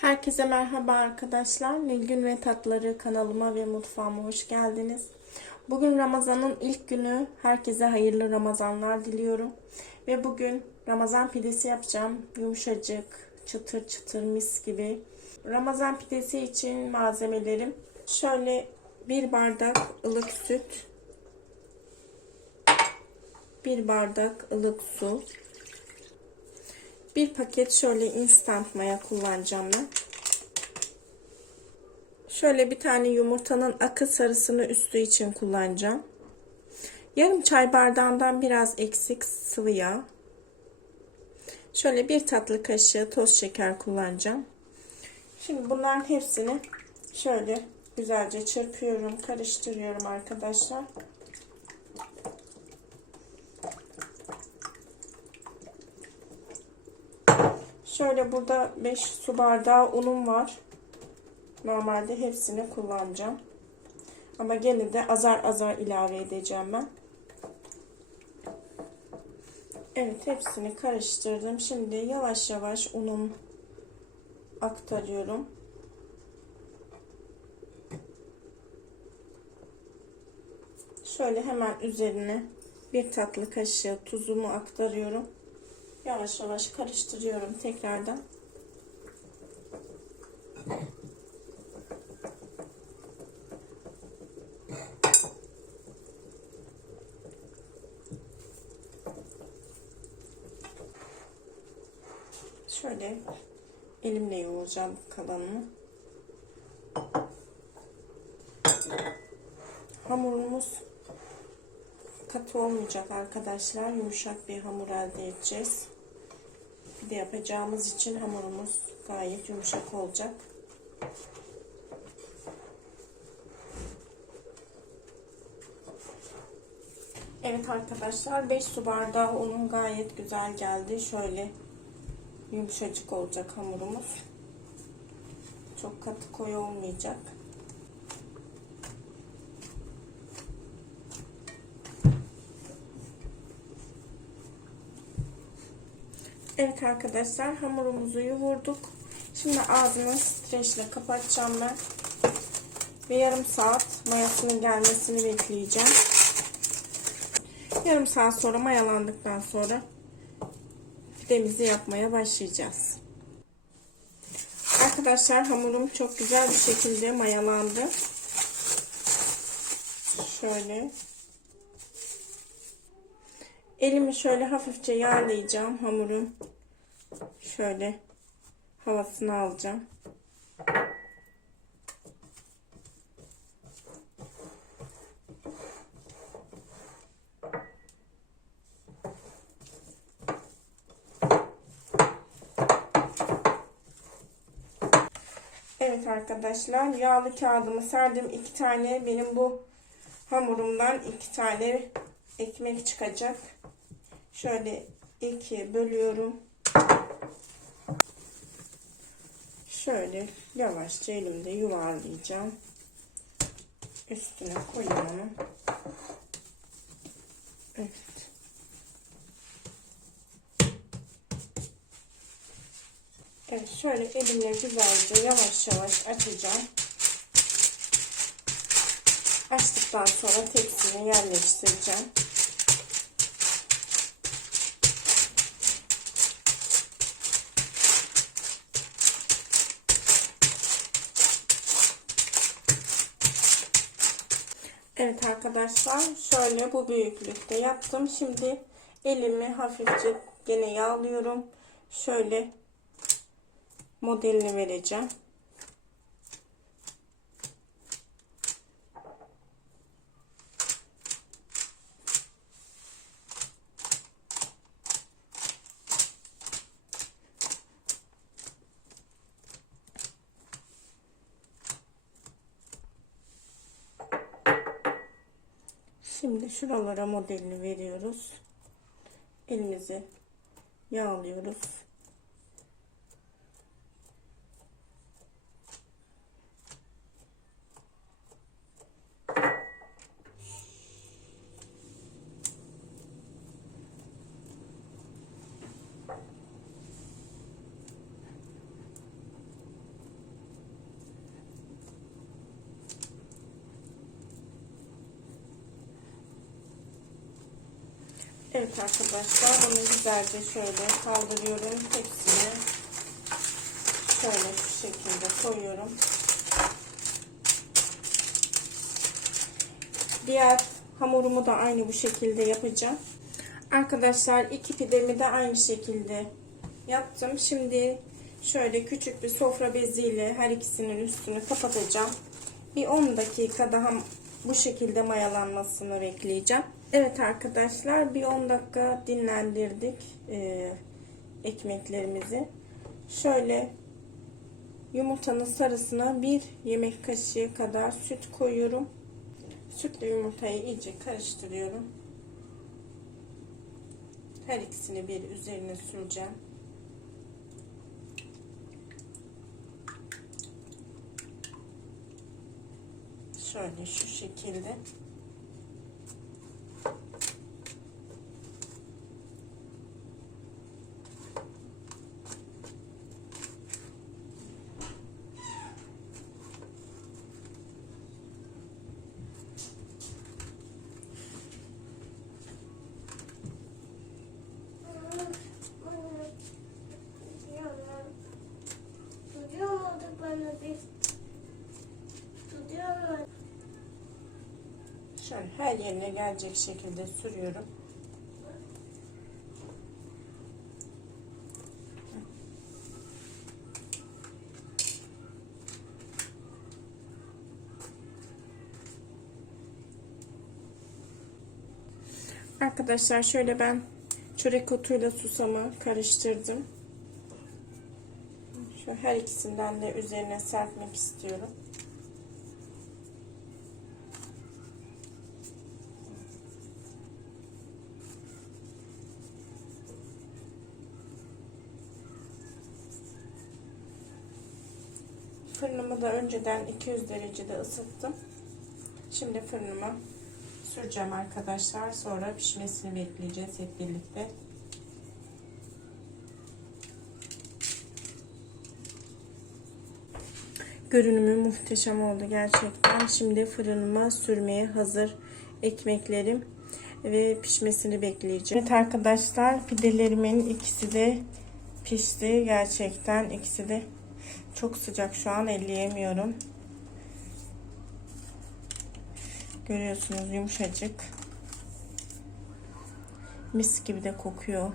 Herkese merhaba arkadaşlar. Nilgün ve Tatları kanalıma ve mutfağıma hoş geldiniz. Bugün Ramazan'ın ilk günü. Herkese hayırlı Ramazanlar diliyorum. Ve bugün Ramazan pidesi yapacağım. Yumuşacık, çıtır çıtır mis gibi. Ramazan pidesi için malzemelerim şöyle bir bardak ılık süt, bir bardak ılık su, bir paket şöyle instant maya kullanacağım ben. Şöyle bir tane yumurtanın akı sarısını üstü için kullanacağım. Yarım çay bardağından biraz eksik sıvı yağ. Şöyle bir tatlı kaşığı toz şeker kullanacağım. Şimdi bunların hepsini şöyle güzelce çırpıyorum, karıştırıyorum arkadaşlar. Şöyle burada 5 su bardağı unum var. Normalde hepsini kullanacağım. Ama gene de azar azar ilave edeceğim ben. Evet hepsini karıştırdım. Şimdi yavaş yavaş unum aktarıyorum. Şöyle hemen üzerine bir tatlı kaşığı tuzumu aktarıyorum. Yavaş yavaş karıştırıyorum tekrardan. Şöyle elimle yoğuracağım kalanını. Hamurumuz katı olmayacak arkadaşlar. Yumuşak bir hamur elde edeceğiz. Pide yapacağımız için hamurumuz gayet yumuşak olacak. Evet arkadaşlar 5 su bardağı unum gayet güzel geldi. Şöyle yumuşacık olacak hamurumuz. Çok katı koyu olmayacak. Evet arkadaşlar hamurumuzu yoğurduk. Şimdi ağzını streçle kapatacağım ben. Ve yarım saat mayasının gelmesini bekleyeceğim. Yarım saat sonra mayalandıktan sonra pidemizi yapmaya başlayacağız. Arkadaşlar hamurum çok güzel bir şekilde mayalandı. Şöyle. Elimi şöyle hafifçe yağlayacağım hamurun. Şöyle havasını alacağım. Evet arkadaşlar yağlı kağıdımı serdim. iki tane benim bu hamurumdan iki tane ekmek çıkacak. Şöyle ikiye bölüyorum. Şöyle yavaşça elimde yuvarlayacağım. Üstüne koyayım onu. Evet. Evet şöyle elimle güzelce yavaş yavaş açacağım. Açtıktan sonra tepsini yerleştireceğim. Evet arkadaşlar şöyle bu büyüklükte yaptım. Şimdi elimi hafifçe gene yağlıyorum. Şöyle modelini vereceğim. Şimdi şuralara modelini veriyoruz. Elimizi yağlıyoruz. Evet arkadaşlar bunu güzelce şöyle kaldırıyorum. Hepsini şöyle şu şekilde koyuyorum. Diğer hamurumu da aynı bu şekilde yapacağım. Arkadaşlar iki pidemi de aynı şekilde yaptım. Şimdi şöyle küçük bir sofra beziyle her ikisinin üstünü kapatacağım. Bir 10 dakika daha bu şekilde mayalanmasını bekleyeceğim. Evet arkadaşlar bir 10 dakika dinlendirdik e, ekmeklerimizi. Şöyle yumurtanın sarısına bir yemek kaşığı kadar süt koyuyorum. Sütle yumurtayı iyice karıştırıyorum. Her ikisini bir üzerine süreceğim. Şöyle şu şekilde. Şöyle her yerine gelecek şekilde sürüyorum. Arkadaşlar şöyle ben çörek otuyla susamı karıştırdım. Şu her ikisinden de üzerine serpmek istiyorum. Fırınımı da önceden 200 derecede ısıttım. Şimdi fırınıma süreceğim arkadaşlar. Sonra pişmesini bekleyeceğiz hep birlikte. Görünümü muhteşem oldu gerçekten. Şimdi fırınıma sürmeye hazır ekmeklerim ve pişmesini bekleyeceğim. Evet arkadaşlar pidelerimin ikisi de pişti. Gerçekten ikisi de çok sıcak şu an elleyemiyorum. Görüyorsunuz yumuşacık. Mis gibi de kokuyor.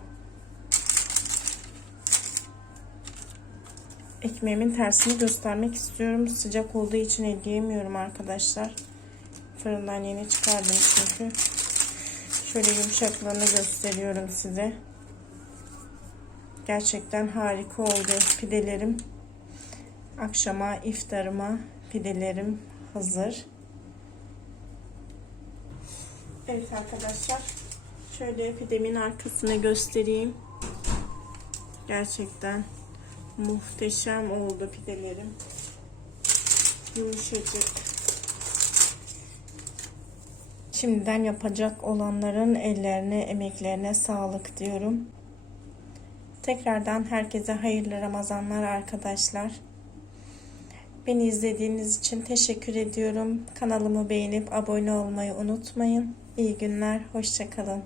Ekmeğimin tersini göstermek istiyorum. Sıcak olduğu için elleyemiyorum arkadaşlar. Fırından yeni çıkardım çünkü. Şöyle yumuşaklığını gösteriyorum size. Gerçekten harika oldu pidelerim. Akşama iftarıma pidelerim hazır. Evet arkadaşlar. Şöyle pidemin arkasını göstereyim. Gerçekten muhteşem oldu pidelerim. Yumuşacık. Şimdiden yapacak olanların ellerine, emeklerine sağlık diyorum. Tekrardan herkese hayırlı Ramazanlar arkadaşlar. Beni izlediğiniz için teşekkür ediyorum. Kanalımı beğenip abone olmayı unutmayın. İyi günler, hoşçakalın.